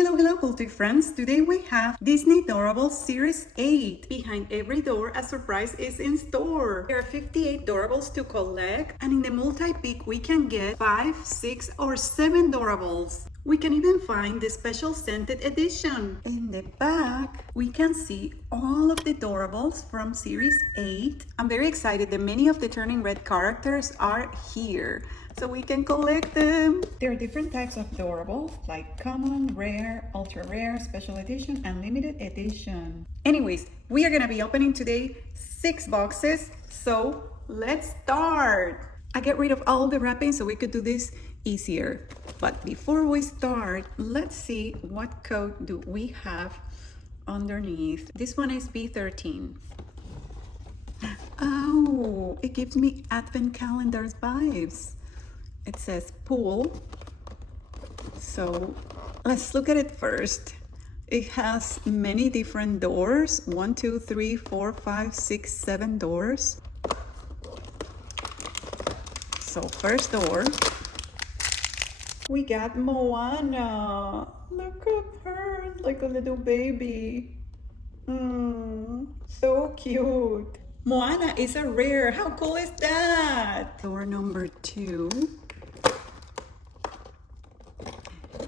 Hello, hello, CoolToys friends. Today we have Disney Doorables Series 8. Behind every door, a surprise is in store. There are 58 Doorables to collect, and in the multi-pick, we can get 5, 6, or 7 Doorables. We can even find the special scented edition. In the back, we can see all of the Doorables from Series 8. I'm very excited that many of the Turning Red characters are here, so we can collect them. There are different types of Doorables, like common, rare, ultra rare, special edition, and limited edition. Anyways, we are gonna be opening today 6 boxes, so let's start. I get rid of all the wrapping so we could do this easier. But before we start, let's see what code do we have underneath. This one is B13. Oh, it gives me Advent calendars vibes. It says pool. So let's look at it first. It has many different doors. 1, 2, 3, 4, 5, 6, 7 doors. So first door, we got Moana. Look at her, like a little baby. So cute. Moana is a rare. How cool is that? Door number 2.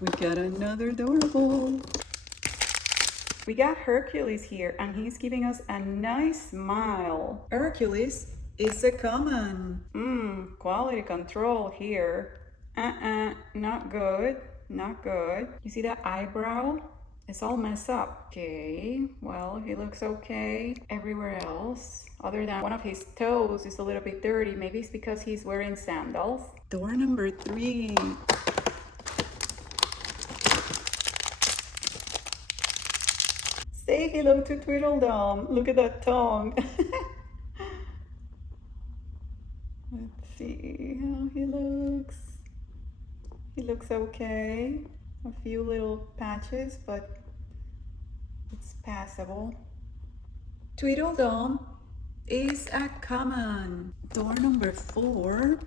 We got another Doorable. We got Hercules here, and he's giving us a nice smile. Hercules is a common. Quality control here. Not good, not good. You see that eyebrow? It's all messed up. Okay, well, he looks okay everywhere else. Other than one of his toes is a little bit dirty. Maybe it's because he's wearing sandals. Door number 3. Say hello to Tweedledum. Look at that tongue. Let's see how he looks. He looks okay. A few little patches, but it's passable. Tweedledum is a common. Door number 4.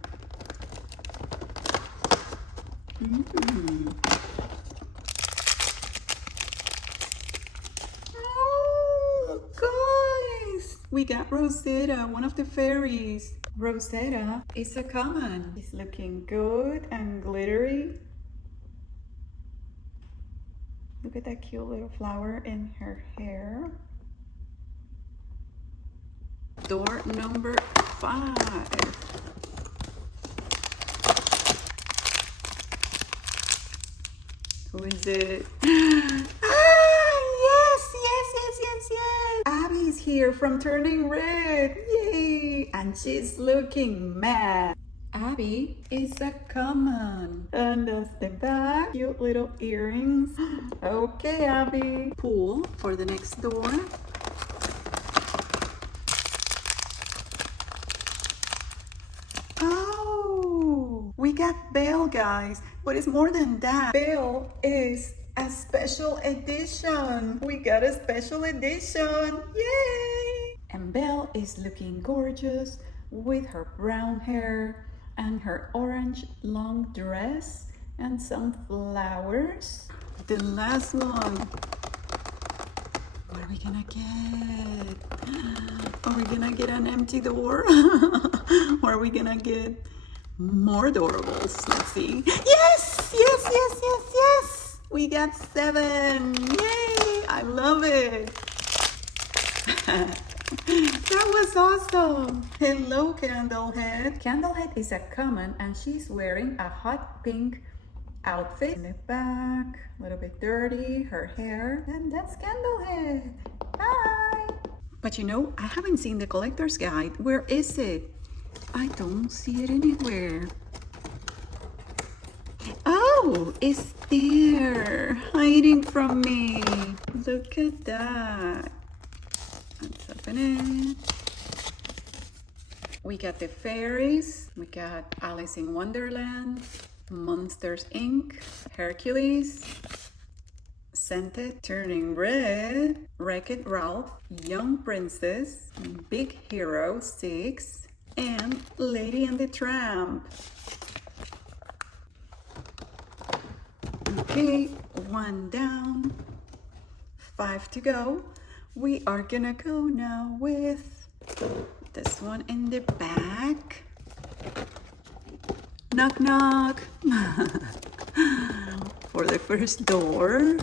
Oh, guys! We got Rosetta, one of the fairies. Rosetta is a common. She's looking good and glittery. Look at that cute little flower in her hair. Door number 5. Who is it? Yes. Abby's here from Turning Red. Yay! And she's looking mad. Abby is a common. And that's the back. Cute little earrings. Okay, Abby. Pool for the next door. Oh, we got Belle, guys. But it's more than that. Belle is a special edition. We got a special edition. Yay! And Belle is looking gorgeous with her brown hair and her orange long dress and some flowers. The last one. What are we gonna get? Are we gonna get an empty door? Or are we gonna get more Doorables? Let's see. Yes! We got 7. Yay! I love it. That was awesome. Hello, Candlehead. Candlehead is a common, and she's wearing a hot pink outfit. In the back, a little bit dirty, her hair, and that's Candlehead. Hi. But you know, I haven't seen the collector's guide. Where is it? I don't see it anywhere. Oh, it's there, hiding from me. Look at that. Let's open it. We got the fairies. We got Alice in Wonderland, Monsters Inc., Hercules, Scented, Turning Red, Wreck-It Ralph, Young Princess, Big Hero 6, and Lady and the Tramp. Okay, one down, 5 to go. We are gonna go now with this one in the back. Knock, knock. For the first door.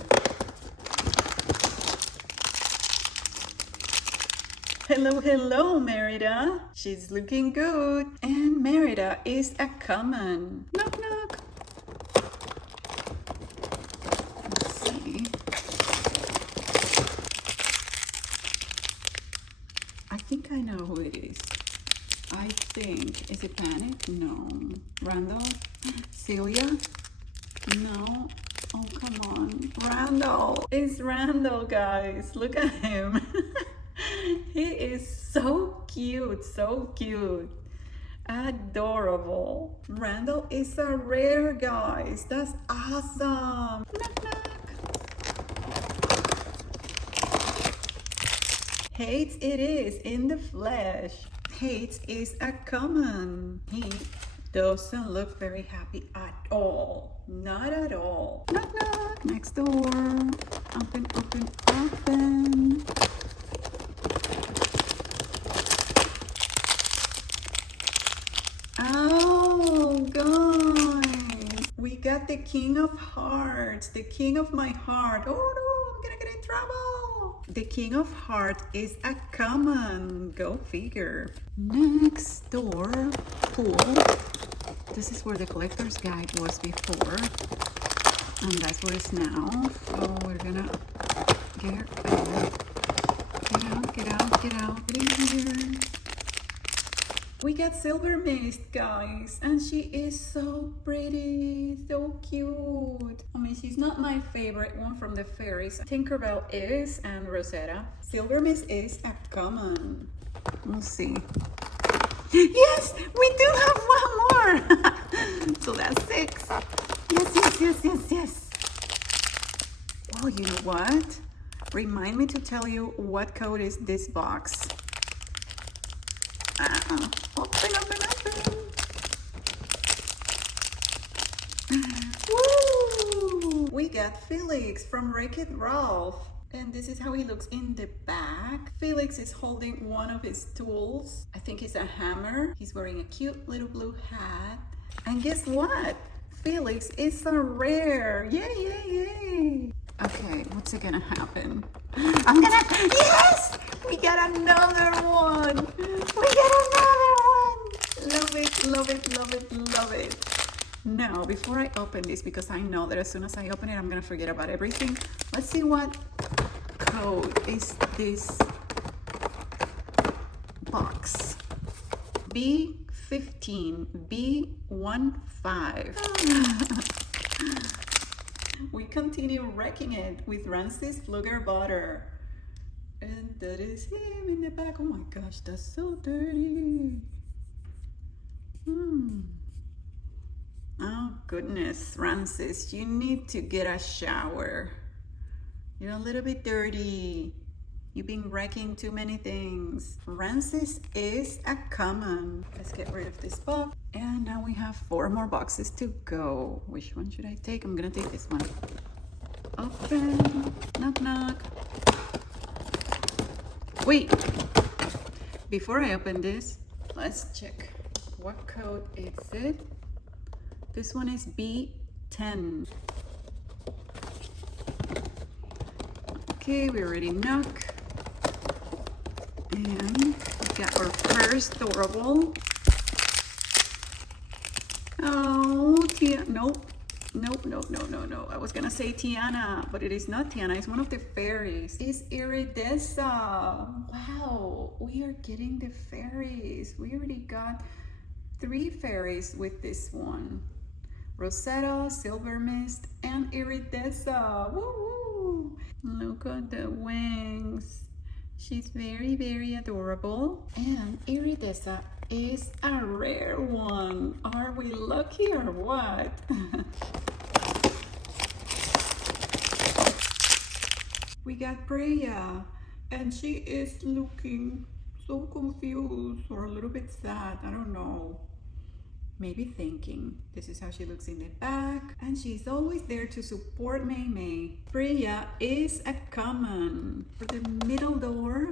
Hello, hello, Merida. She's looking good. And Merida is a common. Knock, knock. Let's see. I think I know who it is. I think, is it Panic? No. Randall? Celia? No. Oh, come on. Randall. It's Randall, guys. Look at him. He is so cute, so cute. Adorable. Randall is a rare, guys. That's awesome. Knock, knock. Hates it is in the flesh. Hates is a common. He doesn't look very happy at all. Not at all. Knock, knock. Next door. Open, open, open. Oh, guys. We got the King of Hearts. The King of my heart. Oh, no. I'm gonna get in trouble. The King of Hearts is a common. Go figure. Next door. Pool. This is where the collector's guide was before, and that's where it's now. So we're gonna get out, get out, get out. Get in here. We got Silver Mist, guys, and she is so pretty, so cute. I mean, she's not my favorite one from the fairies. Tinkerbell is, and Rosetta. Silver Mist is a common. We'll see. Yes, we do have one more. So that's 6. Yes, yes, yes, yes, yes. Well, you know what? Remind me to tell you what code is this box. Open, open, open. Woo! We got Felix from Wreck-It Ralph. And this is how he looks in the back. Felix is holding one of his tools. I think it's a hammer. He's wearing a cute little blue hat. And guess what? Felix is a rare. Yay, yay, yay. Okay, what's gonna happen? Yes! We got another one. We got another one. Love it, love it, love it, love it. Now, before I open this, because I know that as soon as I open it, I'm gonna forget about everything. Let's see what code is this box. B15, B15. We continue wrecking it with Rancid Flugger Butter. And that is him in the back. Oh my gosh, that's so dirty. Oh goodness, Francis, you need to get a shower. You're a little bit dirty. You've been wrecking too many things. Francis is a common. Let's get rid of this box. And now we have 4 more boxes to go. Which one should I take? I'm gonna take this one. Open. Knock, knock. Wait. Before I open this, let's check. What code is it? This one is B10. Okay, we already knock. And we got our first Doorable. Oh, Tiana. Nope. Nope, no, no, no, no. I was gonna say Tiana, but it is not Tiana. It's one of the fairies. It's Iridessa. Wow, we are getting the fairies. We already got 3 fairies with this one. Rosetta, Silver Mist, and Iridessa. Woo! Look at the wings. She's very, very adorable. And Iridessa is a rare one. Are we lucky or what? We got Priya, and she is looking so confused or a little bit sad. I don't know. maybe thinking. This is how she looks in the back, and she's always there to support May May. Priya is a common. For the middle door,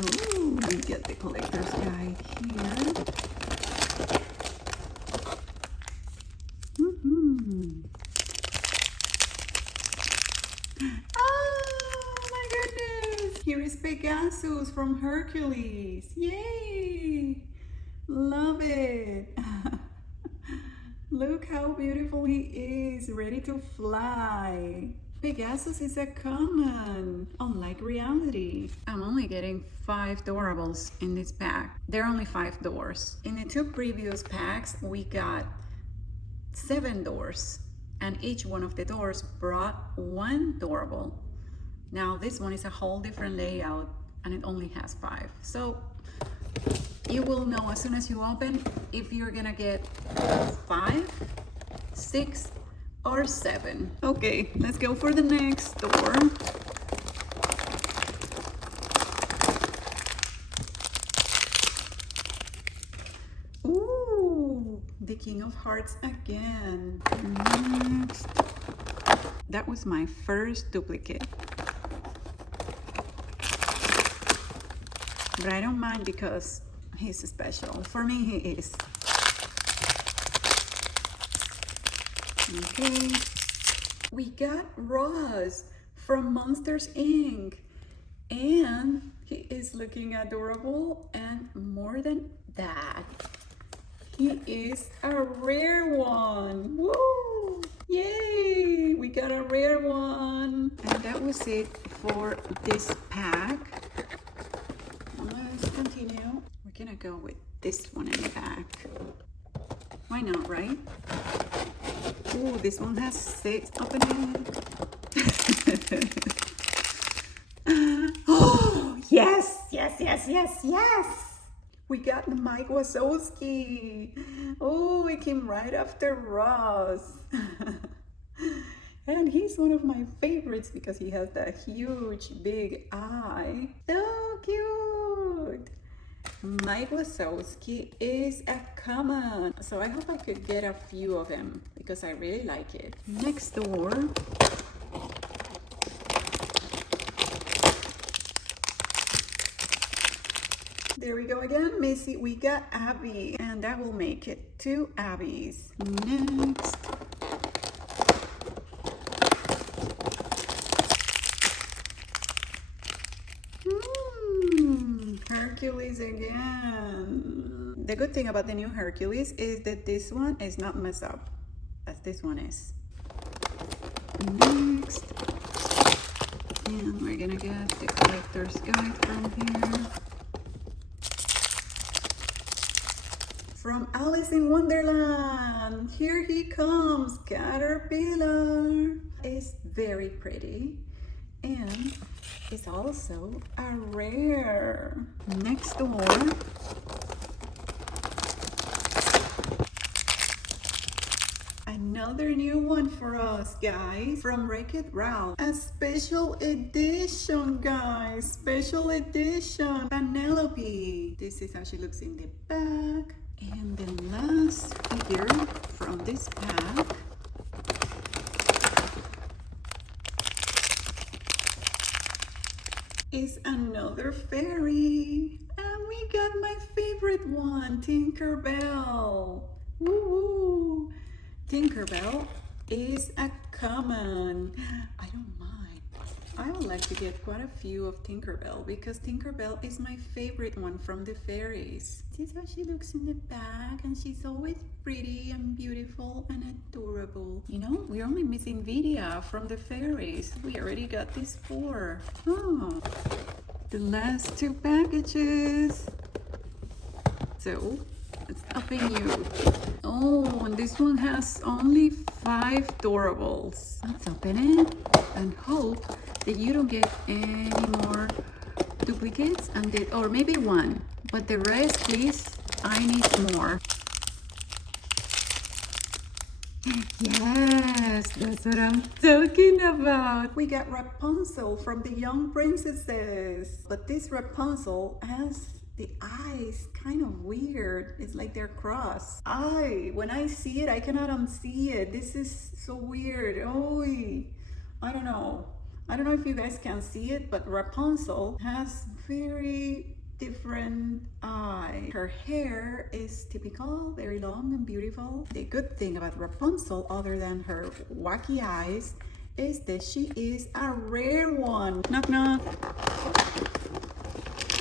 ooh, we get the collector's guide here. Here is Pegasus from Hercules. Yay! Love it. Look how beautiful he is, ready to fly. Pegasus is a common, unlike reality. I'm only getting 5 Doorables in this pack. There are only 5 doors. In the 2 previous packs, we got 7 doors, and each one of the doors brought 1 Doorable. Now this one is a whole different layout and it only has 5. So you will know as soon as you open if you're gonna get 5, 6, or 7. Okay, let's go for the next door. Ooh, the King of Hearts again. Next. That was my first duplicate. But I don't mind because he's special. For me, he is. Okay. We got Ross from Monsters Inc. And he is looking adorable, and more than that, he is a rare one. Woo! Yay! We got a rare one. And that was it for this pack. Let's continue. We're gonna go with this one in the back. Why not, right? Ooh, this one has 6. Open it. Oh, yes, yes, yes, yes, yes. We got Mike Wazowski. Oh, we came right after Ross. And he's one of my favorites because he has that huge, big eye. So cute. Mike Wazowski is a common. So I hope I could get a few of them because I really like it. Next door. There we go again, Missy. We got Abby, and that will make it 2 Abbies. Next. Hercules again. The good thing about the new Hercules is that this one is not messed up as this one is. Next. And we're gonna get the collector's guide from here. From Alice in Wonderland, here he comes, Caterpillar. It's very pretty and it's also a rare. Next door. Another new one for us, guys, from Wreck-It Ralph. A special edition, guys, special edition. Penelope. This is how she looks in the back. And the last figure from this pack is another fairy. And we got my favorite one, Tinkerbell. Woo-woo! Tinkerbell is a common. I don't mind. I would like to get quite a few of Tinkerbell because Tinkerbell is my favorite one from the fairies. This is how she looks in the back, and she's always pretty and beautiful and adorable. You know, we're only missing Vidya from the fairies. We already got these 4. Oh, the last 2 packages. So let's open you. Oh, and this one has only 5 Doorables. Let's open it and hope that you don't get any more duplicates, and that, or maybe 1, but the rest, please, I need more. Yes, that's what I'm talking about. We got Rapunzel from the Young Princesses. But this Rapunzel has the eyes kind of weird. It's like they're crossed. When I see it, I cannot unsee it. This is so weird. I don't know. I don't know if you guys can see it, but Rapunzel has very different eye. Her hair is typical, very long and beautiful. The good thing about Rapunzel, other than her wacky eyes, is that she is a rare one. Knock knock.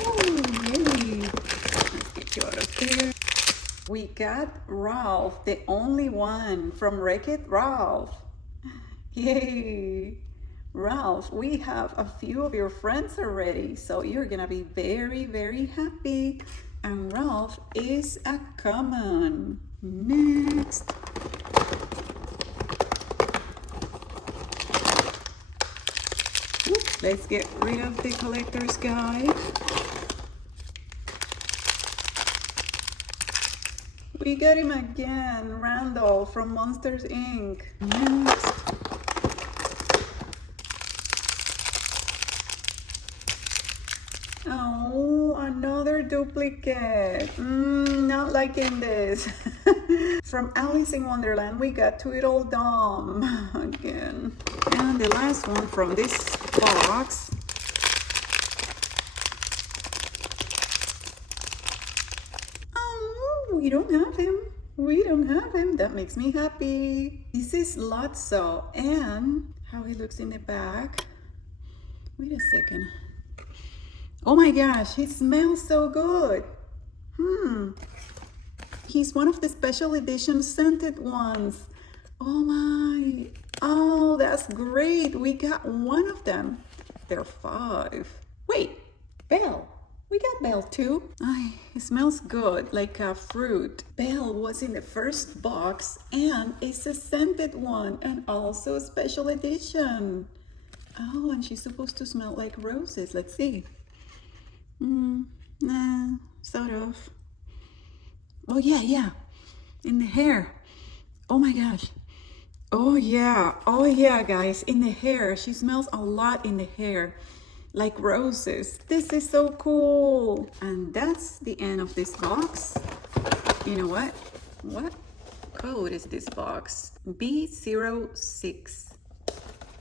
Oh, yay. Let's get you out of there. We got Ralph, the only one from Wreck-It Ralph. Yay. Ralph, we have a few of your friends already, so you're gonna be very, very happy. And Ralph is a common. Next. Let's get rid of the collector's guide. We got him again, Randall from Monsters Inc. Next. Oh, another duplicate. Not liking this. From Alice in Wonderland, we got Tweedledum again. And the last one from this box. Oh, we don't have him. We don't have him. That makes me happy. This is Lotso, and how he looks in the back. Wait a second. Oh my gosh, he smells so good. He's one of the special edition scented ones. Oh, that's great. We got one of them. There are 5. Wait, Belle. We got Belle too. It smells good, like a fruit. Belle was in the first box, and it's a scented one, and also a special edition. Oh, and she's supposed to smell like roses. Let's see. Nah, sort of. Oh yeah, in the hair. Oh my gosh. Oh yeah, guys, in the hair. She smells a lot in the hair, like roses. This is so cool. And that's the end of this box. You know what? What code is this box? B06.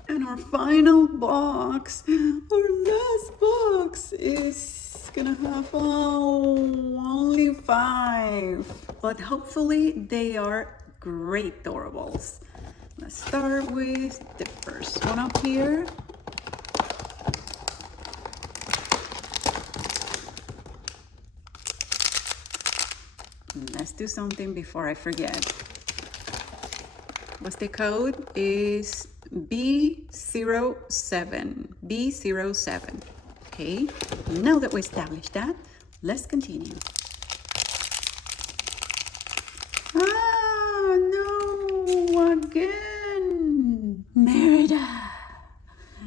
And our final box, our last box, is gonna have only 5. But hopefully they are great Doorables. Let's start with the first one up here. Let's do something before I forget. What's the code? Is B07. B07. Okay, now that we established that, let's continue. No, again. Merida,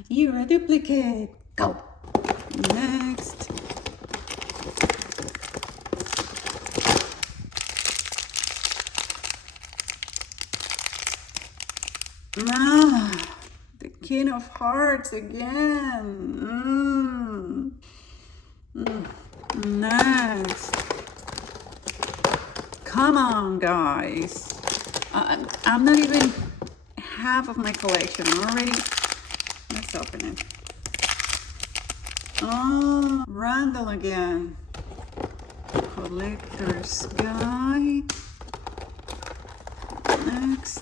you're a duplicate. Go. Next. The King of Hearts again. Next. Come on, guys. I'm not even half of my collection already. Let's open it. Oh, Randall again. Collector's Guide. Next.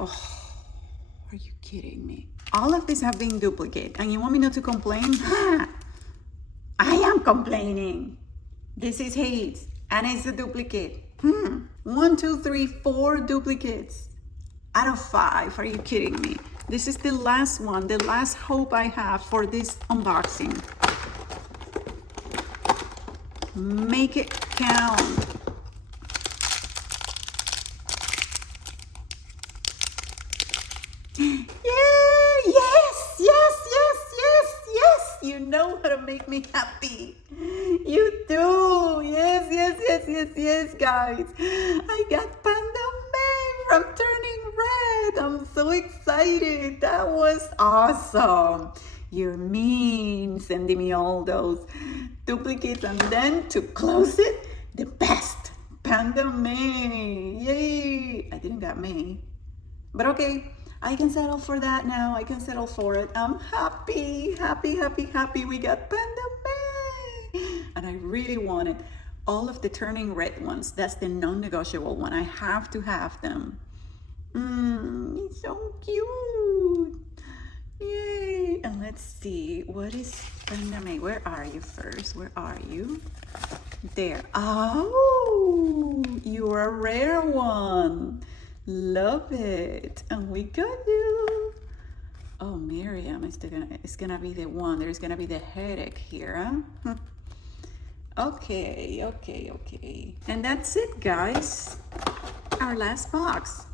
Oh, are you kidding me? All of these have been duplicate, and you want me not to complain? I am complaining. This is Hades, and it's a duplicate. 1, 2, 3, 4 duplicates out of 5. Are you kidding me? This is the last one, the last hope I have for this unboxing. Make it count. Yes! You know how to make me happy. You do. Yes, yes, yes, yes, yes, guys. I got Panda May from Turning Red. I'm so excited. That was awesome. You're mean, sending me all those duplicates, and then to close it, the best, Panda May. Yay. I didn't got May. But okay, I can settle for that now. I can settle for it. I'm happy, happy, happy, happy. We got Panda May. And I really wanted all of the turning red ones. That's the non-negotiable one. I have to have them. It's so cute. Yay. And let's see, what is Panda May? Where are you first? Where are you? There. Oh, you're a rare one. Love it. And we got you. Oh, Miriam, it's gonna be the one. There's gonna be the headache here, huh? Okay, okay, okay. And that's it, guys. Our last box.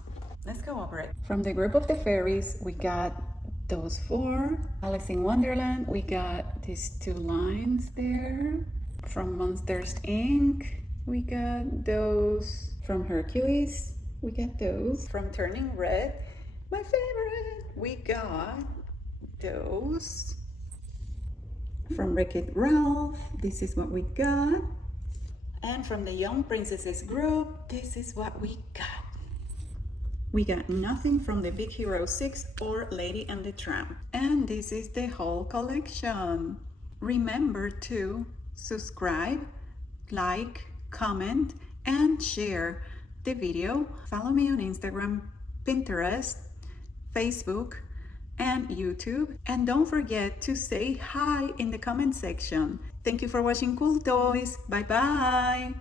Let's go over it. From the group of the fairies, we got those 4. Alice in Wonderland, we got these 2 lines there. From Monsters Inc., we got those. From Hercules, we got those. From Turning Red, my favorite, we got those. From Wreck-It Ralph, this is what we got. And from the Young Princesses group, this is what we got. We got nothing from the Big Hero 6 or Lady and the Tramp. And this is the whole collection. Remember to subscribe, like, comment, and share the video. Follow me on Instagram, Pinterest, Facebook, and YouTube. And don't forget to say hi in the comment section. Thank you for watching Cool Toys. Bye bye.